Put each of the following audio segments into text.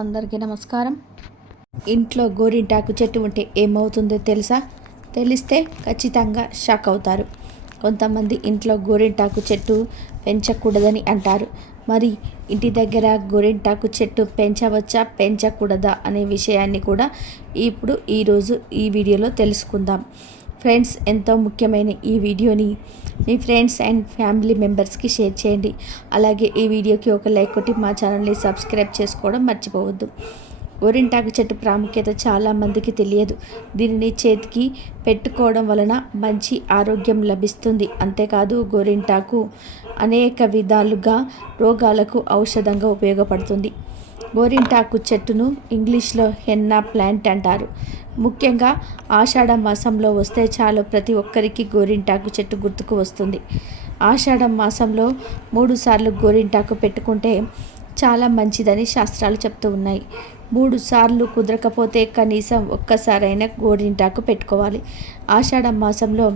అందరికీ నమస్కారం. ఇంట్లో గోరింటాకు చెట్టు ఉంటే ఏమవుతుందో తెలుసా? తెలిస్తే ఖచ్చితంగా షాక్ అవుతారు. కొంతమంది ఇంట్లో గోరింటాకు చెట్టు పెంచకూడదని అంటారు. మరి ఇంటి దగ్గర గోరింటాకు చెట్టు పెంచవచ్చా? పెంచకూడదా అనే విషయాన్ని కూడా ఇప్పుడు ఈరోజు ఈ వీడియోలో తెలుసుకుందాం. ఫ్రెండ్స్ ఎంతో ముఖ్యమైన ఈ వీడియోని మీ ఫ్రెండ్స్ అండ్ ఫ్యామిలీ మెంబర్స్కి షేర్ చేయండి. అలాగే ఈ వీడియోకి ఒక లైక్ కొట్టి మా ఛానల్ని సబ్స్క్రైబ్ చేసుకోవడం మర్చిపోవద్దు. గోరింటాకు చెట్టు ప్రాముఖ్యత చాలామందికి తెలియదు. దీనిని చేతికి పెట్టుకోవడం వలన మంచి ఆరోగ్యం లభిస్తుంది. అంతేకాదు గోరింటాకు అనేక విధాలుగా రోగాలకు ఔషధంగా ఉపయోగపడుతుంది. గోరింటాకు చెట్టును ఇంగ్లీష్లో హెన్నా ప్లాంట్ అంటారు. ముఖ్యంగా ఆషాఢ మాసంలో వస్తే చాలు ప్రతి ఒక్కరికి గోరింటాకు చెట్టు గుర్తుకు వస్తుంది. ఆషాఢ మాసంలో మూడు సార్లు గోరింటాకు పెట్టుకుంటే చాలా మంచిదని శాస్త్రాలు చెప్తూ ఉన్నాయి. మూడు సార్లు కుదరకపోతే కనీసం ఒక్కసారైనా గోరింటాకు పెట్టుకోవాలి. ఆషాఢ మాసంలో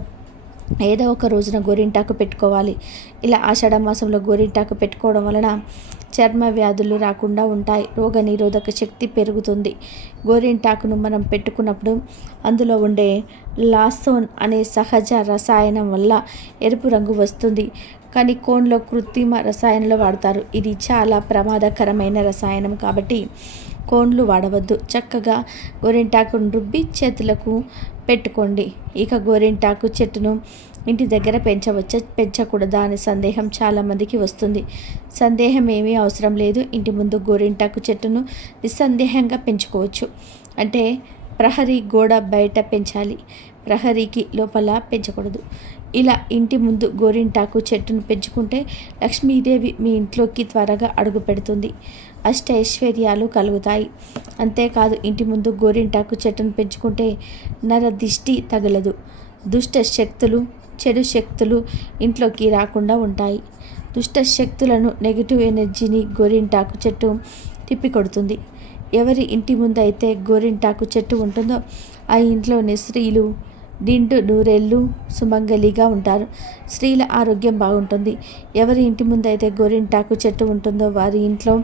ఏదో ఒక రోజున గోరింటాకు పెట్టుకోవాలి. ఇలా ఆషాఢ మాసంలో గోరింటాకు పెట్టుకోవడం వలన చర్మ వ్యాధులు రాకుండా ఉంటాయి. రోగ నిరోధక శక్తి పెరుగుతుంది. గోరింటాకును మనం పెట్టుకున్నప్పుడు అందులో ఉండే లాసోన్ అనే సహజ రసాయనం వల్ల ఎరుపు రంగు వస్తుంది. కానీ కోన్లో కృత్రిమ రసాయనాలు వాడతారు. ఇది చాలా ప్రమాదకరమైన రసాయనం కాబట్టి కోన్లు వాడవద్దు. చక్కగా గోరింటాకును రుబ్బి చేతులకు పెట్టుకోండి. ఇక గోరింటాకు చెట్టును ఇంటి దగ్గర పెంచవచ్చా పెంచకూడదా అనే సందేహం చాలామందికి వస్తుంది. సందేహం ఏమీ అవసరం లేదు. ఇంటి ముందు గోరింటాకు చెట్టును నిస్సందేహంగా పెంచుకోవచ్చు. అంటే ప్రహరీ గోడ బయట పెంచాలి. ప్రహరీకి లోపల పెంచకూడదు. ఇలా ఇంటి ముందు గోరింటాకు చెట్టును పెంచుకుంటే లక్ష్మీదేవి మీ ఇంట్లోకి త్వరగా అడుగు పెడుతుంది. అష్టైశ్వర్యాలు కలుగుతాయి. అంతేకాదు ఇంటి ముందు గోరింటాకు చెట్టును పెంచుకుంటే నర దిష్టి తగలదు. దుష్ట శక్తులు చెడు శక్తులు ఇంట్లోకి రాకుండా ఉంటాయి. దుష్ట శక్తులను నెగిటివ్ ఎనర్జీని గోరింటాకు చెట్టు తిప్పికొడుతుంది ఎవరి ఇంటి ముందు అయితే గోరింటాకు చెట్టు ఉంటుందో ఆ ఇంట్లోని స్త్రీలు దిండు నూరేళ్ళు సుమంగలిగా ఉంటారు. స్త్రీల ఆరోగ్యం బాగుంటుంది. ఎవరి ఇంటి ముందు అయితే గోరింటాకు చెట్టు ఉంటుందో వారి ఇంట్లో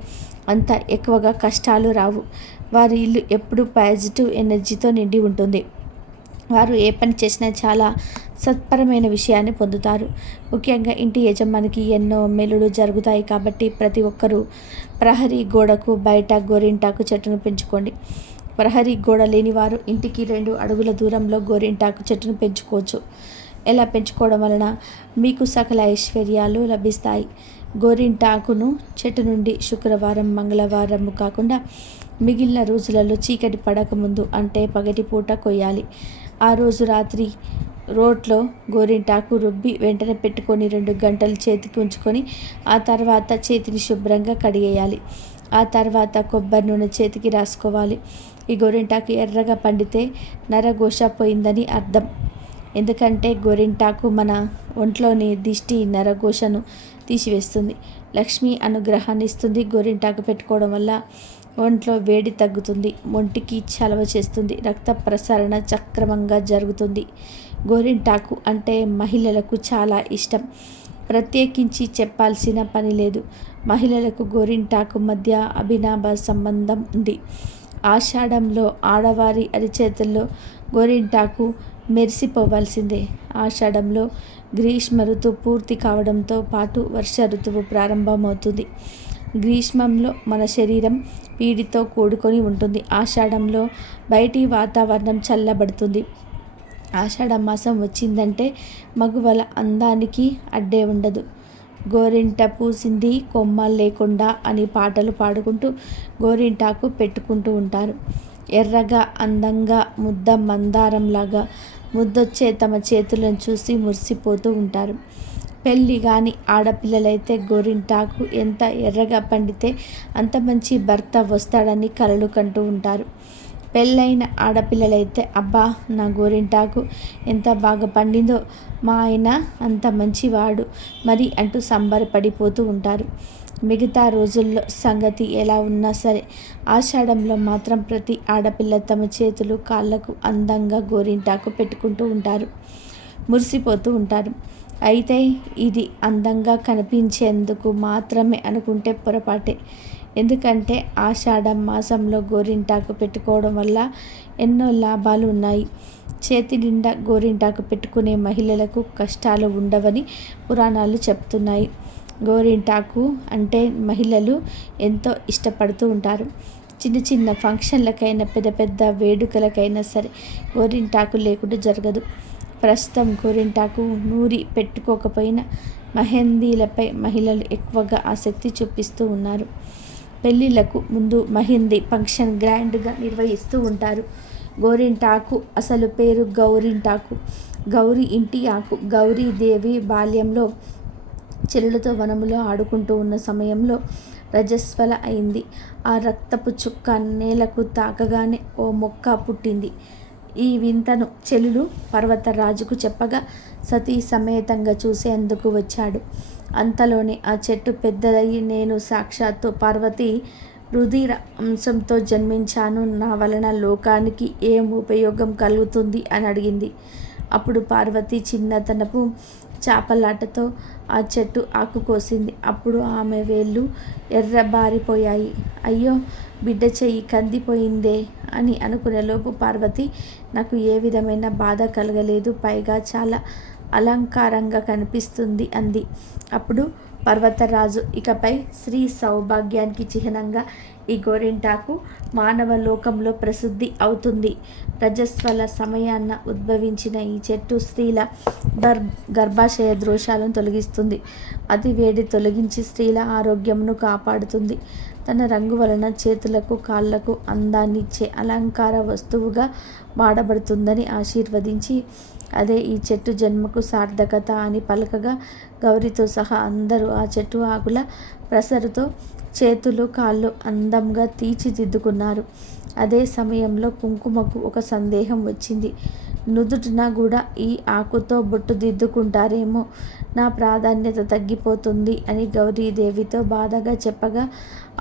అంత ఎక్కువగా కష్టాలు రావు. వారి ఇల్లు ఎప్పుడు పాజిటివ్ ఎనర్జీతో నిండి ఉంటుంది. వారు ఏ పని చేసినా చాలా సత్పరమైన విషయాన్ని పొందుతారు. ముఖ్యంగా ఇంటి యజమానికి ఎన్నో మెలుడు జరుగుతాయి కాబట్టి ప్రతి ఒక్కరూ ప్రహరీ గోడకు బయట గోరింటాకు చెట్టును పెంచుకోండి. ప్రహరీ గోడ లేని వారు ఇంటికి రెండు అడుగుల దూరంలో గోరింటాకు చెట్టును పెంచుకోవచ్చు. ఎలా పెంచుకోవడం వలన మీకు సకల ఐశ్వర్యాలు లభిస్తాయి. గోరింటాకును చెట్టు నుండి శుక్రవారం మంగళవారం కాకుండా మిగిలిన రోజులలో చీకటి పడకముందు అంటే పగటిపూట కొయ్యాలి. ఆ రోజు రాత్రి రోట్లో గోరింటాకు రుబ్బి వెంటనే పెట్టుకొని రెండు గంటలు చేతికి ఉంచుకొని ఆ తర్వాత చేతిని శుభ్రంగా కడిగేయాలి. ఆ తర్వాత కొబ్బరి నూనె చేతికి రాసుకోవాలి. ఈ గోరింటాకు ఎర్రగా పండితే నరఘోష పోయిందని అర్థం. ఎందుకంటే గోరింటాకు మన ఒంట్లోని దిష్టి నరఘోషను తీసివేస్తుంది. లక్ష్మి అనుగ్రహాన్ని ఇస్తుంది గోరింటాకు పెట్టుకోవడం వల్ల. ఒంట్లో వేడి తగ్గుతుంది ఒంటికి చలవ చేస్తుంది రక్త ప్రసరణ సక్రమంగా జరుగుతుంది. గోరింటాకు అంటే మహిళలకు చాలా ఇష్టం. ప్రత్యేకించి చెప్పాల్సిన పని లేదు. మహిళలకు గోరింటాకు మధ్య అభినాభ సంబంధం ఉంది. ఆషాఢంలో ఆడవారి అరిచేతుల్లో గోరింటాకు మెరిసిపోవాల్సిందే. ఆషాఢంలో గ్రీష్మ ఋతువు పూర్తి కావడంతో పాటు వర్ష ఋతువు ప్రారంభమవుతుంది. గ్రీష్మంలో మన శరీరం వీడితో కూడుకొని ఉంటుంది. ఆషాఢంలో బయటి వాతావరణం చల్లబడుతుంది. ఆషాఢ మాసం వచ్చిందంటే మగువల అందానికి అడ్డే ఉండదు. గోరింట పూసింది కొమ్మ లేకుండా అని పాటలు పాడుకుంటూ గోరింటాకు పెట్టుకుంటూ ఉంటారు. ఎర్రగా అందంగా ముద్ద మందారంలాగా ముద్దొచ్చే తమ చేతులను చూసి మురిసిపోతూ ఉంటారు. పెళ్ళి కానీ ఆడపిల్లలైతే గోరింటాకు ఎంత ఎర్రగా పండితే అంత మంచి భర్త వస్తాడని కలలు కంటూ ఉంటారు. పెళ్ళైన ఆడపిల్లలైతే అబ్బా నా గోరింటాకు ఎంత బాగా పండిందో మా ఆయన అంత మంచివాడు మరి అంటూ సంబరపడిపోతూ ఉంటారు. మిగతా రోజుల్లో సంగతి ఎలా ఉన్నా సరే ఆషాఢంలో మాత్రం ప్రతి ఆడపిల్ల తమ చేతులు కాళ్ళకు అందంగా గోరింటాకు పెట్టుకుంటూ ఉంటారు. మురిసిపోతూ ఉంటారు. అయితే ఇది అందంగా కనిపించేందుకు మాత్రమే అనుకుంటే పొరపాటే. ఎందుకంటే ఆషాఢ మాసంలో గోరింటాకు పెట్టుకోవడం వల్ల ఎన్నో లాభాలు ఉన్నాయి. చేతి నిండా గోరింటాకు పెట్టుకునే మహిళలకు కష్టాలు ఉండవని పురాణాలు చెప్తున్నాయి. గోరింటాకు అంటే మహిళలు ఎంతో ఇష్టపడుతూ ఉంటారు. చిన్న చిన్న ఫంక్షన్లకైనా పెద్ద పెద్ద వేడుకలకైనా సరే గోరింటాకు లేకుండా జరగదు. ప్రస్తుతం గోరింటాకు నూరి పెట్టుకోకపోయినా మెహందీలపై మహిళలు ఎక్కువగా ఆసక్తి చూపిస్తూ ఉన్నారు. పెళ్ళిళ్ళకు ముందు మహిందీ ఫంక్షన్ గ్రాండ్గా నిర్వహిస్తూ ఉంటారు. గోరింటాకు అసలు పేరు గౌరింటాకు. గౌరి ఇంటి ఆకు గౌరీదేవి బాల్యంలో చెల్లెలతో వనములో ఆడుకుంటూ ఉన్న సమయంలో రజస్వల అయింది. ఆ రక్తపు చుక్క నేలకు తాకగానే ఓ మొక్క పుట్టింది. ఈ వింతను చెల్లుడు పర్వతరాజుకు చెప్పగా సతీ సమేతంగా చూసేందుకు వచ్చాడు. అంతలోనే ఆ చెట్టు పెద్దదయ్యి నేను సాక్షాత్తు పార్వతి రుధిర అంశంతో జన్మించాను. నా వలన లోకానికి ఏం ఉపయోగం కలుగుతుంది? అని అడిగింది. అప్పుడు పార్వతి చిన్నతనపు చేపలాటతో ఆ చెట్టు ఆకు కోసింది అప్పుడు ఆమె వేళ్ళు ఎర్రబారిపోయాయి. అయ్యో బిడ్డ చెయ్యి కందిపోయిందే అని అనుకునేలోపు పార్వతి నాకు ఏ విధమైన బాధ కలగలేదు పైగా చాలా అలంకారంగా కనిపిస్తుంది అంది. అప్పుడు పర్వతరాజు ఇకపై స్త్రీ సౌభాగ్యానికి చిహ్నంగా ఈ గోరింటాకు మానవ లోకంలో ప్రసిద్ధి అవుతుంది. రజస్వల సమయాన్న ఉద్భవించిన ఈ చెట్టు స్త్రీల గర్ గర్భాశయ దోషాలను తొలగిస్తుంది. అతి వేడి తొలగించి స్త్రీల ఆరోగ్యమును కాపాడుతుంది. తన రంగు వలన చేతులకు కాళ్ళకు అందాన్నిచ్చే అలంకార వస్తువుగా వాడబడుతుందని ఆశీర్వదించి అదే ఈ చెట్టు జన్మకు సార్థకత అని పలకగా గౌరితో సహా అందరూ ఆ చెట్టు ఆకుల ప్రసరుతో చేతులు కాళ్ళు అందంగా తీర్చిదిద్దుకున్నారు. అదే సమయంలో కుంకుమకు ఒక సందేహం వచ్చింది. నుదుటిన కూడా ఈ ఆకుతో బొట్టు దిద్దుకుంటారేమో నా ప్రాధాన్యత తగ్గిపోతుంది అని గౌరీదేవితో బాధగా చెప్పగా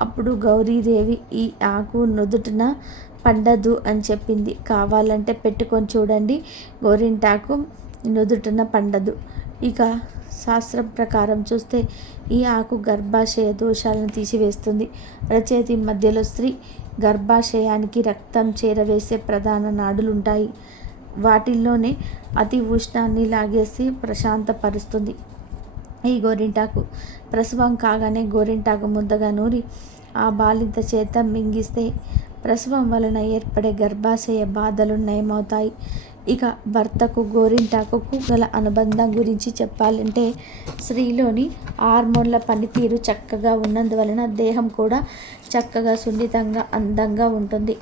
అప్పుడు గౌరీదేవి ఈ ఆకు నుదుటిన పండదు అని చెప్పింది. కావాలంటే పెట్టుకొని చూడండి గోరింటాకు నుదుటిన పండదు. ఇక శాస్త్రం ప్రకారం చూస్తే ఈ ఆకు గర్భాశయ దోషాలను తీసివేస్తుంది. రచయితి మధ్యలో స్త్రీ గర్భాశయానికి రక్తం చేరవేసే ప్రధాన నాడులుంటాయి. వాటిల్లోనే అతి ఉష్ణాన్ని లాగేసి ప్రశాంతపరుస్తుంది. ఈ గోరింటాకు ప్రసవం కాగానే గోరింటాకు ముద్దగా నూరి ఆ బాలింత చేత మింగిస్తే ప్రసవం వలన ఏర్పడే గర్భాశయ బాధలు నయమవుతాయి. ఇక భర్తకు గోరింటాకుకు గల అనుబంధం గురించి చెప్పాలంటే స్త్రీలోని హార్మోన్ల పనితీరు చక్కగా ఉన్నందువలన దేహం కూడా చక్కగా సున్నితంగా అందంగా ఉంటుంది.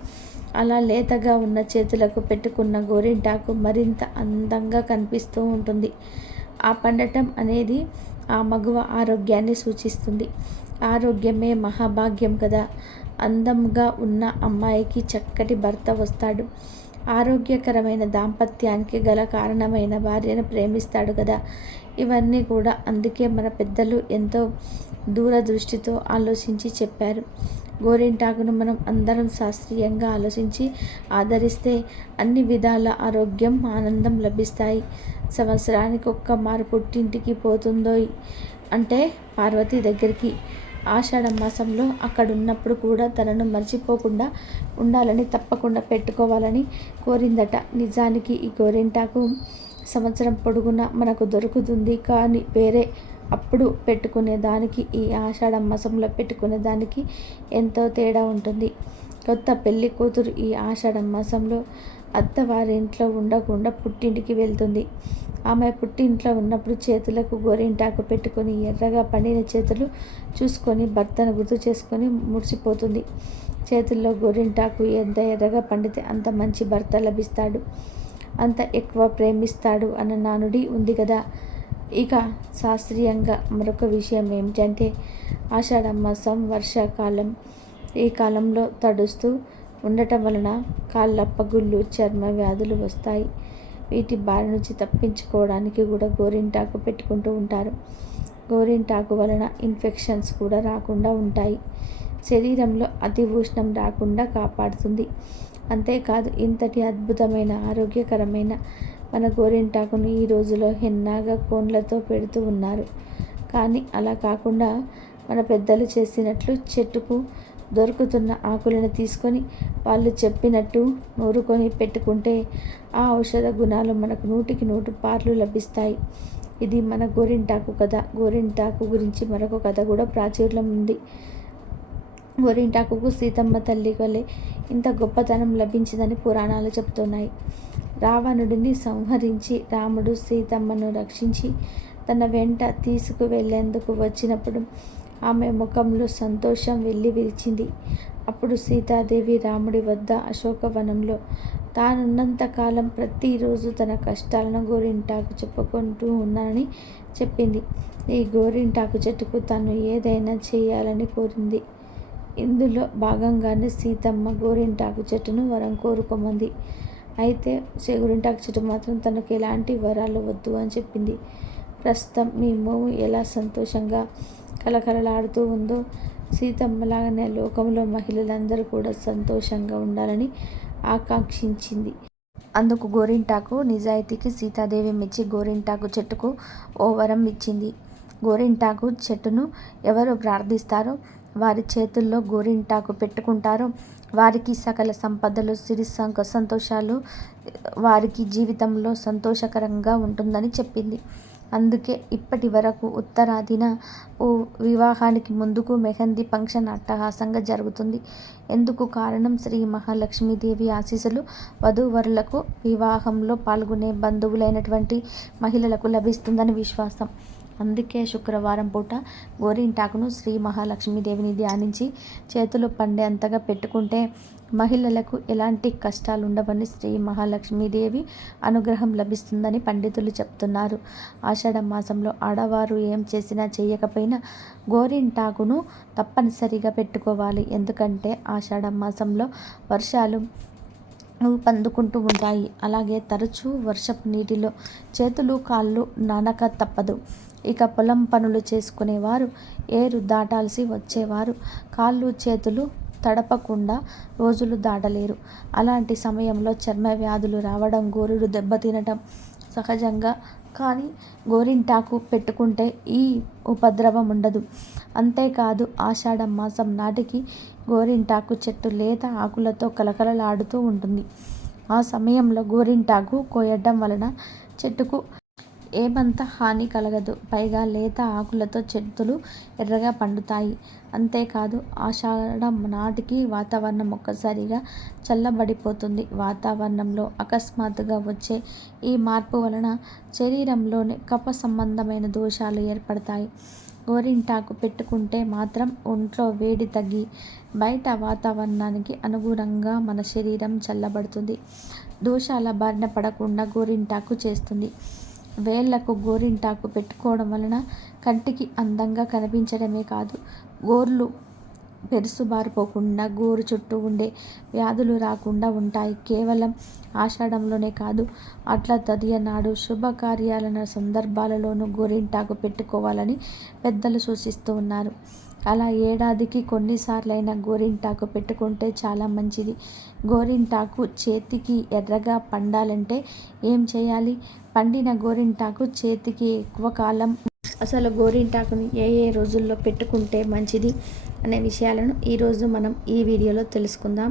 అలా లేతగా ఉన్న చేతులకు పెట్టుకున్న గోరింటాకు మరింత అందంగా కనిపిస్తూ ఉంటుంది. ఆ పండటం అనేది ఆ మగువ ఆరోగ్యాన్ని సూచిస్తుంది. ఆరోగ్యమే మహాభాగ్యం కదా. అందంగా ఉన్న అమ్మాయికి చక్కటి భర్త వస్తాడు. ఆరోగ్యకరమైన దాంపత్యానికి గల కారణమైన భార్యను ప్రేమిస్తాడు కదా. ఇవన్నీ కూడా అందుకే మన పెద్దలు ఎంతో దూరదృష్టితో ఆలోచించి చెప్పారు. గోరింటాకును మనం అందరం శాస్త్రీయంగా ఆలోచించి ఆదరిస్తే అన్ని విధాల ఆరోగ్యం ఆనందం లభిస్తాయి. సంవత్సరానికి ఒక్క మారు పుట్టింటికి పోతుందో అంటే పార్వతి దగ్గరికి ఆషాఢ మాసంలో అక్కడ ఉన్నప్పుడు కూడా తనను మర్చిపోకుండా ఉండాలని తప్పకుండా పెట్టుకోవాలని కోరిందట. నిజానికి ఈ గోరింటాకు సంవత్సరం పొడుగునా మనకు దొరుకుతుంది కానీ వేరే అప్పుడు పెట్టుకునే దానికి ఈ ఆషాఢ మాసంలో పెట్టుకునే దానికి ఎంతో తేడా ఉంటుంది. కొత్త పెళ్ళి కూతురు ఈ ఆషాఢ మాసంలో అత్తవారింట్లో ఉండకుండా పుట్టింటికి వెళ్తుంది. ఆమె పుట్టింట్లో ఉన్నప్పుడు చేతులకు గోరింటాకు పెట్టుకొని ఎర్రగా పండిన చేతులు చూసుకొని భర్తను గుర్తు చేసుకొని మురిసిపోతుంది చేతుల్లో గోరింటాకు ఎంత ఎర్రగా పండితే అంత మంచి భర్త లభిస్తాడు. అంత ఎక్కువ ప్రేమిస్తాడు అన్న నానుడి ఉంది కదా. ఇక శాస్త్రీయంగా మరొక విషయం ఏమిటంటే ఆషాఢ మాసం వర్షాకాలం ఈ కాలంలో తడుస్తూ ఉండటం వలన కాళ్ళ పగుళ్ళు చర్మ వ్యాధులు వస్తాయి. వీటి బారి నుంచి తప్పించుకోవడానికి కూడా గోరింటాకు పెట్టుకుంటూ ఉంటారు. గోరింటాకు వలన ఇన్ఫెక్షన్స్ కూడా రాకుండా ఉంటాయి. శరీరంలో అతి ఉష్ణం రాకుండా కాపాడుతుంది. అంతేకాదు ఇంతటి అద్భుతమైన ఆరోగ్యకరమైన మన గోరింటాకును ఈ రోజులో హెన్నాగా కోన్లతో పెడుతూ ఉన్నారు. కానీ అలా కాకుండా మన పెద్దలు చేసినట్లు చెట్టుకు దొరుకుతున్న ఆకులను తీసుకొని వాళ్ళు చెప్పినట్టు నూరుకొని పెట్టుకుంటే ఆ ఔషధ గుణాలు మనకు నూటికి నూటు పార్లు లభిస్తాయి. ఇది మన గోరింటాకు కథ గోరింటాకు గురించి మరొక కథ కూడా ప్రాచుర్యం ఉంది. గోరింటాకుకు సీతమ్మ తల్లి వలె ఇంత గొప్పతనం లభించిందని పురాణాలు చెప్తున్నాయి. రావణుడిని సంహరించి రాముడు సీతమ్మను రక్షించి తన వెంట తీసుకువెళ్ళేందుకు వచ్చినప్పుడు ఆమె ముఖంలో సంతోషం వెళ్ళి విరిచింది. అప్పుడు సీతాదేవి రాముడి వద్ద అశోకవనంలో తానున్నంతకాలం ప్రతిరోజు తన కష్టాలను గోరింటాకు చెప్పుకుంటూ ఉన్నానని చెప్పింది. ఈ గోరింటాకు చెట్టుకు తను ఏదైనా చేయాలని కోరింది. ఇందులో భాగంగానే సీతమ్మ గోరింటాకు చెట్టును వరం కోరుకోమంది. అయితే గోరింటాకు చెట్టు మాత్రం తనకు ఎలాంటి వరాలు వద్దు అని చెప్పింది. ప్రస్తుతం మీ మోము ఎలా సంతోషంగా కలకలలాడుతూ ఉందో సీతమ్మలాగానే లోకంలో మహిళలందరూ కూడా సంతోషంగా ఉండాలని ఆకాంక్షించింది. అందుకు గోరింటాకు నిజాయితీకి సీతాదేవి మెచ్చి గోరింటాకు చెట్టుకు ఓ వరం ఇచ్చింది. గోరింటాకు చెట్టును ఎవరు ప్రార్థిస్తారో వారి చేతుల్లో గోరింటాకు పెట్టుకుంటారో వారికి సకల సంపదలు సిరి సంతోషాలు వారికి జీవితంలో సంతోషకరంగా ఉంటుందని చెప్పింది. అందుకే ఇప్పటి వరకు ఉత్తరాదిన ఓ వివాహానికి ముందుకు మెహందీ ఫంక్షన్ అట్టహాసంగా జరుగుతుంది. ఎందుకు కారణం? శ్రీ మహాలక్ష్మీదేవి ఆశీస్సులు. వధూవరులకు వివాహంలో పాల్గొనే బంధువులైనటువంటి మహిళలకు లభిస్తుందని విశ్వాసం. అందుకే శుక్రవారం పూట గోరింటాకును శ్రీ మహాలక్ష్మీదేవిని ధ్యానించి చేతులు పండేంతగా పెట్టుకుంటే మహిళలకు ఎలాంటి కష్టాలు ఉండవని శ్రీ మహాలక్ష్మీదేవి అనుగ్రహం లభిస్తుందని పండితులు చెప్తున్నారు. ఆషాఢ మాసంలో ఆడవారు ఏం చేసినా చేయకపోయినా గోరింటాకును తప్పనిసరిగా పెట్టుకోవాలి. ఎందుకంటే ఆషాఢ మాసంలో వర్షాలు ఊపందుకుంటూ ఉంటాయి. అలాగే తరచూ వర్షపు నీటిలో చేతులు కాళ్ళు నానక తప్పదు. ఇక పొలం పనులు చేసుకునేవారు ఏరు దాటాల్సి వచ్చేవారు. కాళ్ళు చేతులు తడపకుండా రోజులు దాటలేరు. అలాంటి సమయంలో చర్మ వ్యాధులు రావడం గోరుడు దెబ్బతినటం సహజంగా కానీ గోరింటాకు పెట్టుకుంటే ఈ ఉపద్రవం ఉండదు. అంతేకాదు ఆషాఢ మాసం నాటికి గోరింటాకు చెట్టు లేత ఆకులతో కలకలలాడుతూ ఉంటుంది. ఆ సమయంలో గోరింటాకు కోయడం వలన చెట్టుకు ఏమంత హాని కలగదు. పైగా లేత ఆకులతో చెట్టులు ఎర్రగా పండుతాయి. అంతేకాదు ఆషాఢం నాటికి వాతావరణం ఒక్కసారిగా చల్లబడిపోతుంది. వాతావరణంలో అకస్మాత్తుగా వచ్చే ఈ మార్పు వలన శరీరంలోని కప సంబంధమైన దోషాలు ఏర్పడతాయి. గోరింటాకు పెట్టుకుంటే మాత్రం ఒంట్లో వేడి తగ్గి బయట వాతావరణానికి అనుగుణంగా మన శరీరం చల్లబడుతుంది. దోషాల బారిన పడకుండా గోరింటాకు చేస్తుంది. వేళ్ళకు గోరింటాకు పెట్టుకోవడం వలన కంటికి అందంగా కనిపించడమే కాదు. గోర్లు పెరుసుబారిపోకుండా గోరు చుట్టూ ఉండే వ్యాధులు రాకుండా ఉంటాయి. కేవలం ఆషాఢంలోనే కాదు అట్లా తదియ నాడు శుభకార్యాల సందర్భాలలోనూ గోరింటాకు పెట్టుకోవాలని పెద్దలు సూచిస్తూ ఉన్నారు. అలా ఏడాదికి కొన్నిసార్లైనా గోరింటాకు పెట్టుకుంటే చాలా మంచిది. గోరింటాకు చేతికి ఎర్రగా పండాలంటే ఏం చేయాలి? పండిన గోరింటాకు చేతికి ఎక్కువ కాలం అసలు గోరింటాకుని ఏ ఏ రోజుల్లో పెట్టుకుంటే మంచిది అనే విషయాలను ఈరోజు మనం ఈ వీడియోలో తెలుసుకుందాం.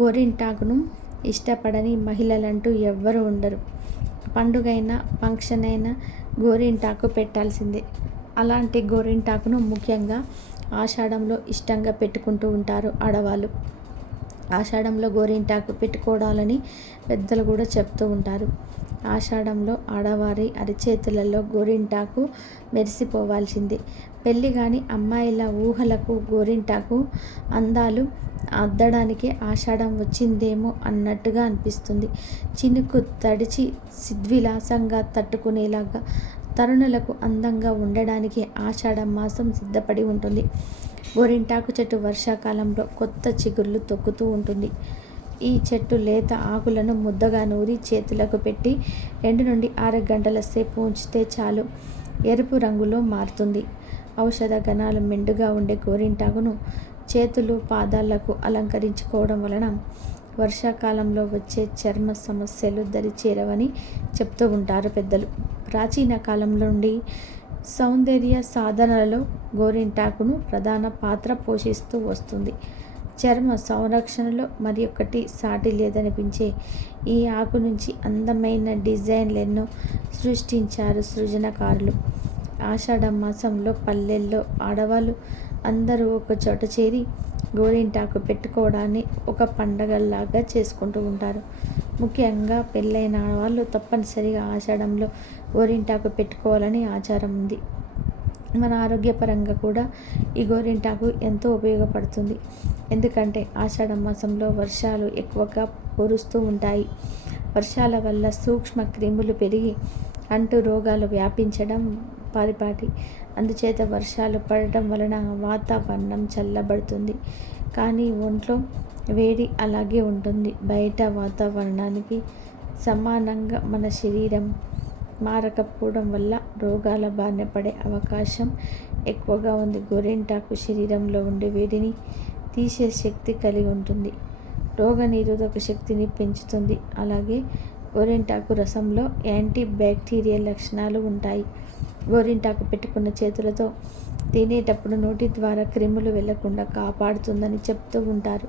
గోరింటాకును ఇష్టపడని మహిళలంటూ ఎవ్వరు ఉండరు. పండుగైనా ఫంక్షన్ అయినా గోరింటాకు పెట్టాల్సిందే. అలాంటి గోరింటాకును ముఖ్యంగా ఆషాఢంలో ఇష్టంగా పెట్టుకుంటూ ఉంటారు ఆడవాళ్ళు. ఆషాఢంలో గోరింటాకు పెట్టుకోవడాలని పెద్దలు కూడా చెప్తూ ఉంటారు. ఆషాఢంలో ఆడవారి అరిచేతులలో గోరింటాకు మెరిసిపోవాల్సిందే. పెళ్ళి కాని అమ్మాయిల ఊహలకు గోరింటాకు అందాలు అద్దడానికి ఆషాఢం వచ్చిందేమో అన్నట్టుగా అనిపిస్తుంది. చినుకు తడిచి సిద్విలాసంగా తట్టుకునేలాగా తరుణులకు అందంగా ఉండడానికి ఆషాఢ మాసం సిద్ధపడి ఉంటుంది. గోరింటాకు చెట్టు వర్షాకాలంలో కొత్త చిగుర్లు తొక్కుతూ ఉంటుంది. ఈ చెట్టు లేత ఆకులను ముద్దగా నూరి చేతులకు పెట్టి రెండు నుండి ఆరు గంటల సేపు ఉంచితే చాలు. ఎరుపు రంగులో మారుతుంది. ఔషధ గణాలు మెండుగా ఉండే గోరింటాకును చేతులు పాదాలకు అలంకరించుకోవడం వలన వర్షాకాలంలో వచ్చే చర్మ సమస్యలు దరిచేరవని చెప్తూ ఉంటారు పెద్దలు. ప్రాచీన కాలంలో నుండి సౌందర్య సాధనలలో గోరింటాకును ప్రధాన పాత్ర పోషిస్తూ వస్తుంది. చర్మ సంరక్షణలో మరి ఒకటి సాటి లేదనిపించే ఈ ఆకు నుంచి అందమైన డిజైన్లు ఎన్నో సృష్టించారు సృజనకారులు. ఆషాఢ మాసంలో పల్లెల్లో ఆడవాళ్ళు అందరూ ఒక చోట చేరి గోరింటాకు పెట్టుకోవడాన్ని ఒక పండగలాగా చేసుకుంటూ ఉంటారు. ముఖ్యంగా పెళ్ళైన వాళ్ళు తప్పనిసరిగా ఆషాఢంలో గోరింటాకు పెట్టుకోవాలని ఆచారం ఉంది. మన ఆరోగ్యపరంగా కూడా ఈ గోరింటాకు ఎంతో ఉపయోగపడుతుంది. ఎందుకంటే ఆషాఢ మాసంలో వర్షాలు ఎక్కువగా కురుస్తూ ఉంటాయి. వర్షాల వల్ల సూక్ష్మ క్రిములు పెరిగి అంటు రోగాలు వ్యాపించడం పరిపాటి అందుచేత వర్షాలు పడటం వలన వాతావరణం చల్లబడుతుంది. కానీ ఒంట్లో వేడి అలాగే ఉంటుంది. బయట వాతావరణానికి సమానంగా మన శరీరం మారకపోవడం వల్ల రోగాల బారిన పడే అవకాశం ఎక్కువగా ఉంది. గోరింటాకు శరీరంలో ఉండే వేడిని తీసే శక్తి కలిగి ఉంటుంది. రోగ నిరోధక శక్తిని పెంచుతుంది. అలాగే గోరింటాకు రసంలో యాంటీ బ్యాక్టీరియల్ లక్షణాలు ఉంటాయి. గోరింటాకు పెట్టుకున్న చేతులతో తినేటప్పుడు నోటి ద్వారా క్రిములు వెళ్ళకుండా కాపాడుతుందని చెప్తూ ఉంటారు.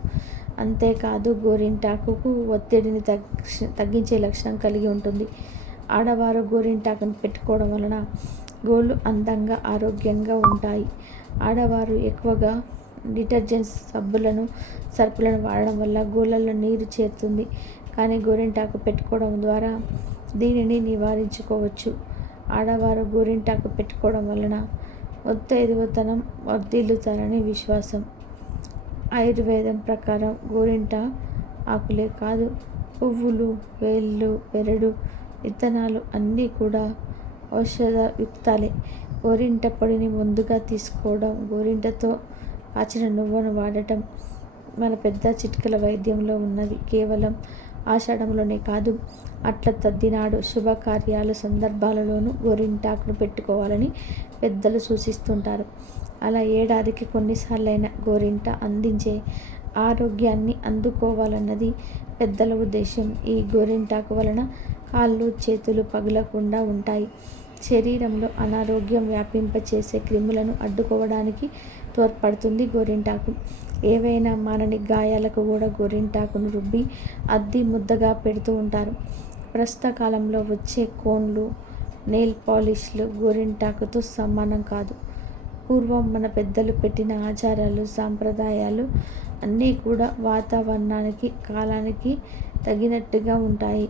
అంతేకాదు గోరింటాకుకు ఒత్తిడిని తగ్గించే లక్షణం కలిగి ఉంటుంది. ఆడవారు గోరింటాకును పెట్టుకోవడం వలన గోళ్ళు అందంగా ఆరోగ్యంగా ఉంటాయి. ఆడవారు ఎక్కువగా డిటర్జెంట్స్ సబ్బులను సర్పులను వాడడం వల్ల గోళ్ళల్లో నీరు చేరుతుంది. కానీ గోరింటాకు పెట్టుకోవడం ద్వారా దీనిని నివారించుకోవచ్చు. ఆడవారు గోరింటాకు పెట్టుకోవడం వలన ఒత్త ఎదుగుతనం వర్ధిల్లుతారని విశ్వాసం. ఆయుర్వేదం ప్రకారం గోరింట ఆకులే కాదు పువ్వులు వేళ్ళు పెరడు విత్తనాలు అన్నీ కూడా ఔషధయుక్తాలే గోరింట పొడిని ముందుగా తీసుకోవడం గోరింటతో కాచిన నువ్వును వాడటం మన పెద్ద చిట్కల వైద్యంలో ఉన్నది. కేవలం ఆషాఢంలోనే కాదు. అట్ల తద్దినాడు శుభకార్యాల సందర్భాలలోనూ గోరింటాకును పెట్టుకోవాలని పెద్దలు సూచిస్తుంటారు. అలా ఏడాదికి కొన్నిసార్లైన గోరింట అందించే ఆరోగ్యాన్ని అందుకోవాలన్నది పెద్దల ఉద్దేశం ఈ గోరింటాకు వలన కాళ్ళు చేతులు పగులకుండా ఉంటాయి. శరీరంలో అనారోగ్యం వ్యాపింపచేసే క్రిములను అడ్డుకోవడానికి తోడ్పడుతుంది. గోరింటాకు ఏవైనా మానని గాయాలకు కూడా గోరింటాకును రుబ్బి అద్ది ముద్దగా పెడుతూ ఉంటారు. ప్రస్తుత కాలంలో వచ్చే కోన్లు నెయిల్ పాలిష్లు గోరింటాకుతో సమానం కాదు. పూర్వం మన పెద్దలు పెట్టిన ఆచారాలు సాంప్రదాయాలు అన్నీ కూడా వాతావరణానికి కాలానికి తగినట్టుగా ఉంటాయి.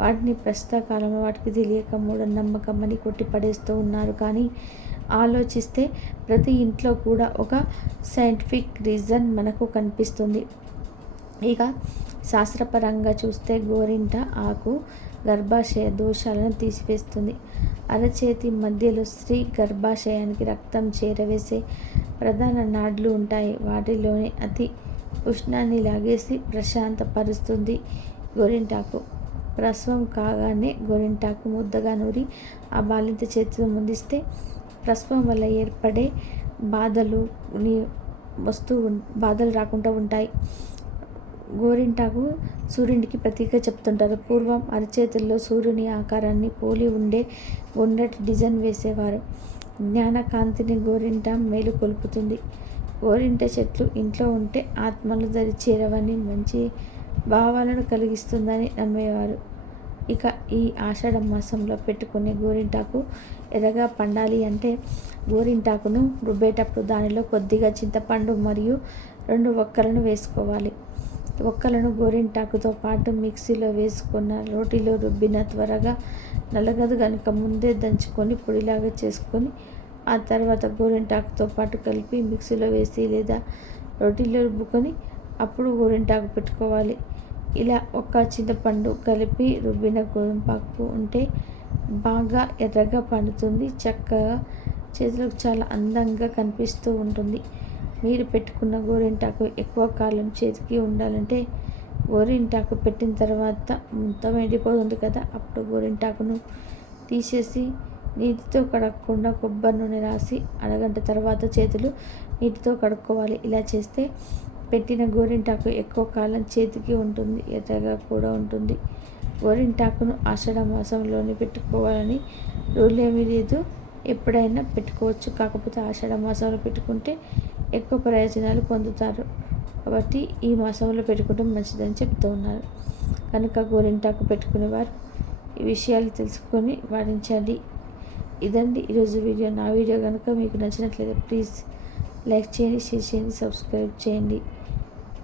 వాటిని ప్రస్తుత కాలంలో వాటికి తెలియక మూఢనమ్మకం అని కొట్టిపడేస్తూ ఉన్నారు. కానీ ఆలోచిస్తే ప్రతి ఇంట్లో కూడా ఒక సైంటిఫిక్ రీజన్ మనకు కనిపిస్తుంది. ఇక శాస్త్రపరంగా చూస్తే గోరింట ఆకు గర్భాశయ దోషాలను తీసివేస్తుంది. అరచేతి మధ్యలో స్త్రీ గర్భాశయానికి రక్తం చేరవేసే ప్రధాన నాడ్లు ఉంటాయి. వాటిలోని అతి ఉష్ణాన్ని లాగేసి ప్రశాంతపరుస్తుంది గోరింటాకు. ప్రసవం కాగానే గోరింటాకు ముద్దగా నూరి ఆ బాలింత చేతిలో ముందిస్తే ప్రసవం వల్ల ఏర్పడే బాధలు వస్తూ బాధలు రాకుండా ఉంటాయి. గోరింటాకు సూర్యునికి ప్రతీక చెప్తుంటారు. పూర్వం అరచేతుల్లో సూర్యుని ఆకారాన్ని పోలి ఉండే ఉండటి డిజైన్ వేసేవారు. జ్ఞానకాంతిని గోరింట మేలు కొలుపుతుంది. గోరింట చెట్లు ఇంట్లో ఉంటే ఆత్మలు దరి చేరవని మంచి భావాలను కలిగిస్తుందని నమ్మేవారు. ఇక ఈ ఆషాఢ మాసంలో పెట్టుకునే గోరింటాకు ఎర్రగా పండాలి అంటే గోరింటాకును రుబ్బేటప్పుడు దానిలో కొద్దిగా చింతపండు మరియు రెండు ఒక్కలను వేసుకోవాలి. ఒక్కలను గోరింటాకుతో పాటు మిక్సీలో వేసుకున్న రోటిలో రుబ్బిన త్వరగా నలగదు కనుక ముందే దంచుకొని పొడిలాగా చేసుకొని ఆ తర్వాత గోరింటాకుతో పాటు కలిపి మిక్సీలో వేసి లేదా రోటిలో రుబ్బుకొని అప్పుడు గోరింటాకు పెట్టుకోవాలి. ఇలా ఒక చింతపండు కలిపి రుబ్బిన గోధుమపాకు ఉంటే బాగా ఎర్రగా పండుతుంది. చక్కగా చేతులకు చాలా అందంగా కనిపిస్తూ ఉంటుంది. మీరు పెట్టుకున్న గోరింటాకు ఎక్కువ కాలం చేతికి ఉండాలంటే గోరింటాకు పెట్టిన తర్వాత మొత్తం ఎండిపోతుంది కదా. అప్పుడు గోరింటాకును తీసేసి నీటితో కడగకుండా కొబ్బరి నూనె రాసి అరగంట తర్వాత చేతులు నీటితో కడుక్కోవాలి. ఇలా చేస్తే పెట్టిన గోరింటాకు ఎక్కువ కాలం చేతికి ఉంటుంది ఎర్రగా కూడా ఉంటుంది. గోరింటాకును ఆషాఢ మాసంలోనే పెట్టుకోవాలని రూల్ ఏమీ లేదు. ఎప్పుడైనా పెట్టుకోవచ్చు. కాకపోతే ఆషాఢ మాసంలో పెట్టుకుంటే ఎక్కువ ప్రయోజనాలు పొందుతారు. కాబట్టి ఈ మాసంలో పెట్టుకోవడం మంచిదని చెప్తూ ఉన్నారు. కనుక గోరింటాకు పెట్టుకునేవారు ఈ విషయాలు తెలుసుకొని వాడించండి ఇదండి ఈరోజు వీడియో. నా వీడియో కనుక మీకు నచ్చినట్లయితే ప్లీజ్ లైక్ చేయండి షేర్ చేయండి సబ్స్క్రైబ్ చేయండి.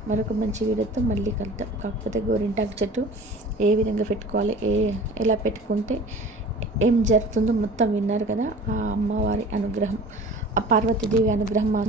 మరొక మంచి వీడియోతో మళ్ళీ కలుద్దాం. కాకపోతే గోరింటాకు చెట్టు ఏ విధంగా పెట్టుకోవాలి ఏ ఎలా పెట్టుకుంటే ఏం జరుగుతుందో మొత్తం విన్నారు కదా. ఆ అమ్మవారి అనుగ్రహం ఆ పార్వతీదేవి అనుగ్రహం అమ్మ